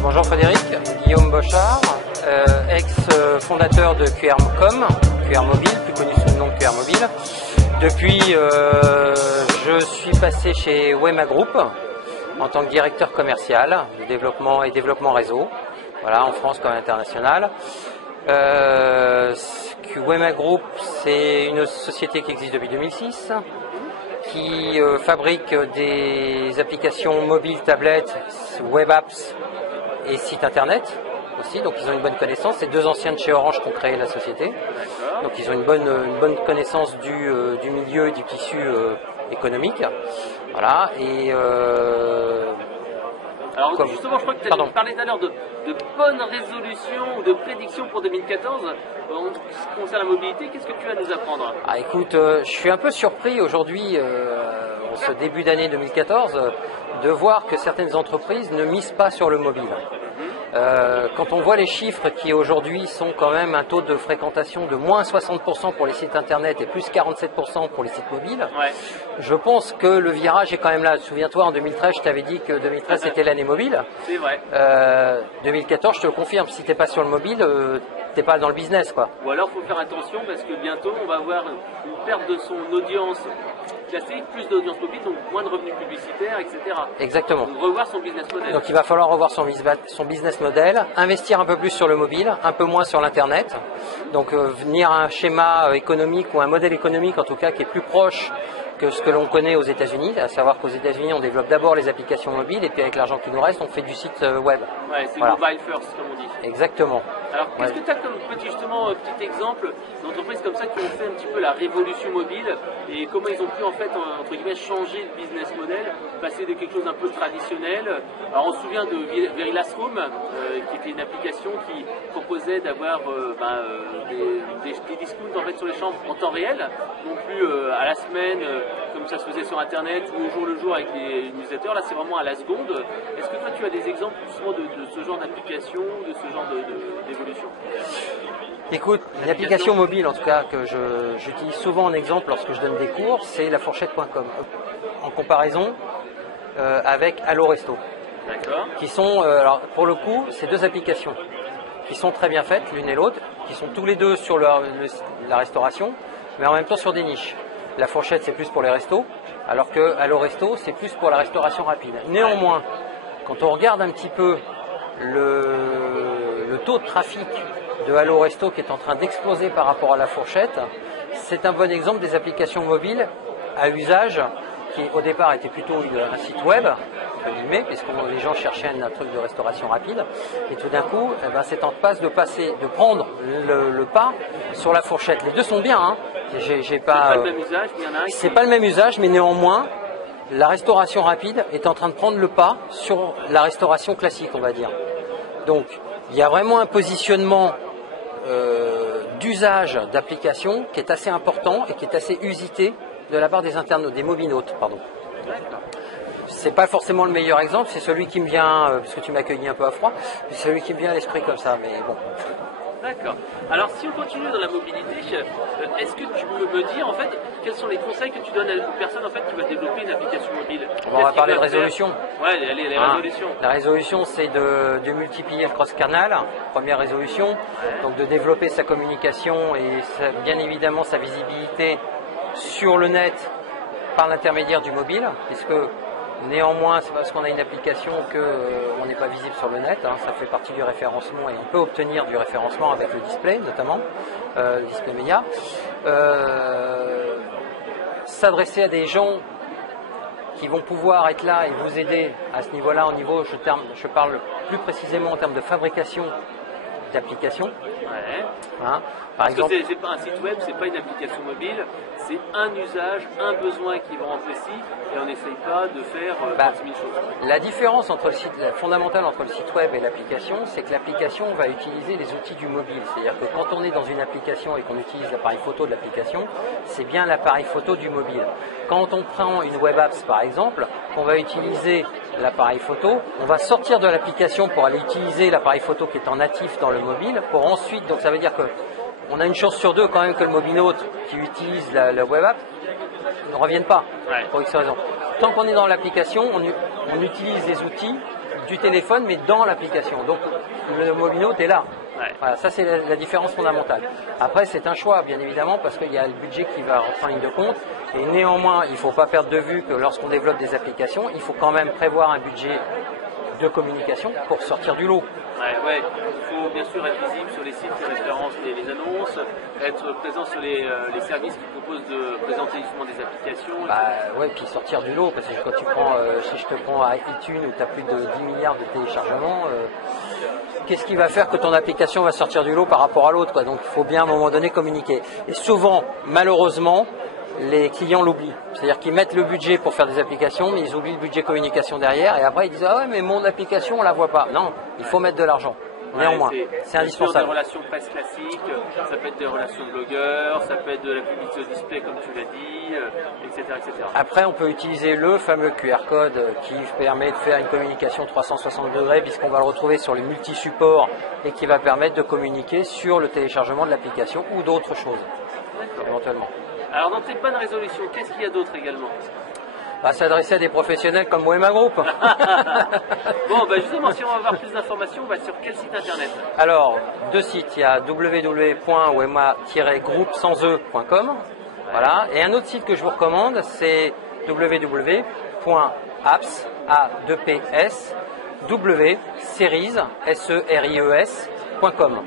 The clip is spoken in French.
Bonjour Frédéric, Guillaume Bochard, ex-fondateur de QRcom, QR Mobile, plus connu sous le nom de QR Mobile. Depuis, je suis passé chez Wema Group en tant que directeur commercial de développement et développement réseau, voilà, en France comme à l'international. Wema Group, c'est une société qui existe depuis 2006, qui fabrique des applications mobiles, tablettes, web apps et sites internet aussi, donc ils ont une bonne connaissance. C'est deux anciens de chez Orange qui ont créé la société, donc ils ont une bonne connaissance du milieu et du tissu économique. Voilà, et alors justement, je crois que tu as parlé tout à l'heure de bonnes résolutions ou de prédictions pour 2014. En ce qui concerne la mobilité, qu'est-ce que tu vas nous apprendre? Écoute, je suis un peu surpris aujourd'hui, en ce début d'année 2014, de voir que certaines entreprises ne misent pas sur le mobile. Quand on voit les chiffres qui aujourd'hui sont quand même un taux de fréquentation de moins 60% pour les sites internet et plus 47% pour les sites mobiles, ouais. Je pense que le virage est quand même là. Souviens-toi, en 2013, je t'avais dit que 2013 c'était l'année mobile. C'est vrai. 2014, je te le confirme, si t'es pas sur le mobile, t'es pas dans le business, quoi. Ou alors, faut faire attention parce que bientôt, on va avoir une perte de son audience classique, plus d'audience mobile, donc moins de revenus publicitaires, etc. Exactement. Donc, revoir son business model. Donc il va falloir revoir son business model, investir un peu plus sur le mobile, un peu moins sur l'internet. Donc venir à un schéma économique ou un modèle économique en tout cas qui est plus proche que ce que l'on connaît aux États-Unis, à savoir qu'aux États-Unis on développe d'abord les applications mobiles et puis avec l'argent qui nous reste on fait du site web. Ouais, c'est voilà. Mobile first comme on dit. Exactement. Alors qu'est-ce que tu as comme petit exemple d'entreprises comme ça qui ont fait un petit peu la révolution mobile et comment ils ont pu en fait entre guillemets changer le business model, passer de quelque chose un peu traditionnel. Alors on se souvient de Verilas Room qui était une application qui proposait d'avoir des discounts en fait sur les chambres en temps réel, non plus à la semaine comme ça se faisait sur internet ou au jour le jour avec des newsletters. Là c'est vraiment à la seconde. Est-ce que toi tu as des exemples justement de ce genre d'application, de ce genre d'évolution? Écoute, l'application mobile en tout cas que j'utilise souvent en exemple lorsque je donne des cours, c'est lafourchette.com en comparaison avec Allo Resto. D'accord. Qui sont, alors pour le coup, c'est deux applications qui sont très bien faites l'une et l'autre, qui sont tous les deux sur la restauration, mais en même temps sur des niches. La fourchette c'est plus pour les restos, alors que Allo Resto c'est plus pour la restauration rapide. Néanmoins, quand on regarde un petit peu le taux de trafic de Allo Resto qui est en train d'exploser par rapport à la fourchette, c'est un bon exemple des applications mobiles à usage qui au départ était plutôt un site web, puisque les gens cherchaient un truc de restauration rapide, et tout d'un coup, c'est en passe de prendre le pas sur la fourchette. Les deux sont bien, hein. C'est pas le même usage, mais il y en a un. C'est pas le même usage, mais néanmoins, la restauration rapide est en train de prendre le pas sur la restauration classique, on va dire. Donc, il y a vraiment un positionnement d'usage d'application qui est assez important et qui est assez usité de la part des internautes, des mobinautes, pardon. C'est pas forcément le meilleur exemple, c'est celui qui me vient, parce que tu m'as accueilli un peu à froid, c'est celui qui me vient à l'esprit comme ça, mais bon. D'accord. Alors si on continue dans la mobilité, est-ce que tu peux me dire en fait quels sont les conseils que tu donnes à une personne en fait qui veut développer une application mobile? On va parler de résolution. Ouais, les résolutions. La résolution c'est de multiplier le cross-canal, première résolution, donc de développer sa communication et bien évidemment sa visibilité sur le net par l'intermédiaire du mobile, puisque néanmoins, c'est parce qu'on a une application qu'on n'est pas visible sur le net, hein, ça fait partie du référencement et on peut obtenir du référencement avec le display notamment, le display média. S'adresser à des gens qui vont pouvoir être là et vous aider à ce niveau-là, je parle plus précisément en termes de fabrication d'applications. Ouais. Hein, parce exemple, que c'est pas un site web, c'est pas une application mobile, c'est un usage, un besoin qui est vraiment précis et on n'essaye pas de faire 30 000 choses. La différence fondamentale entre le site web et l'application, c'est que l'application va utiliser les outils du mobile. C'est-à-dire que quand on est dans une application et qu'on utilise l'appareil photo de l'application, c'est bien l'appareil photo du mobile. Quand on prend une web apps par exemple, on va utiliser l'appareil photo, on va sortir de l'application pour aller utiliser l'appareil photo qui est en natif dans le mobile, pour ensuite, donc ça veut dire que on a une chance sur deux quand même que le mobinaute qui utilise la web app ne revienne pas, pour X raison. Tant qu'on est dans l'application, on utilise les outils du téléphone, mais dans l'application. Donc le Mobinote est là. Ouais. Voilà, ça c'est la différence fondamentale. Après c'est un choix bien évidemment parce qu'il y a le budget qui va rentrer en ligne de compte et néanmoins il ne faut pas perdre de vue que lorsqu'on développe des applications, il faut quand même prévoir un budget de communication pour sortir du lot. Ouais. Il faut bien sûr être visible sur les sites qui référencent les annonces, être présent sur les services qui proposent de présenter justement des applications. Puis sortir du lot, parce que quand tu prends, si je te prends à iTunes où tu as plus de 10 milliards de téléchargements, qu'est-ce qui va faire que ton application va sortir du lot par rapport à l'autre, quoi. Donc il faut bien à un moment donné communiquer. Et souvent, malheureusement, les clients l'oublient. C'est-à-dire qu'ils mettent le budget pour faire des applications, mais ils oublient le budget communication derrière, et après ils disent « Ah ouais, mais mon application, on la voit pas ». Non, il faut mettre de l'argent. Néanmoins, c'est indispensable. Des relations presse classiques, ça peut être des relations blogueurs, ça peut être de la publicité au display comme tu l'as dit, etc., etc. Après, on peut utiliser le fameux QR code qui permet de faire une communication 360 degrés puisqu'on va le retrouver sur les multi-supports et qui va permettre de communiquer sur le téléchargement de l'application ou d'autres choses, éventuellement. Alors dans tes bonnes résolutions, qu'est-ce qu'il y a d'autre également? S'adresser à des professionnels comme Wema Group. Bon, justement, si on veut avoir plus d'informations, on va sur quel site internet? Alors, deux sites, il y a www.wema-groupe.com. Voilà. Et un autre site que je vous recommande, c'est www.apps.com.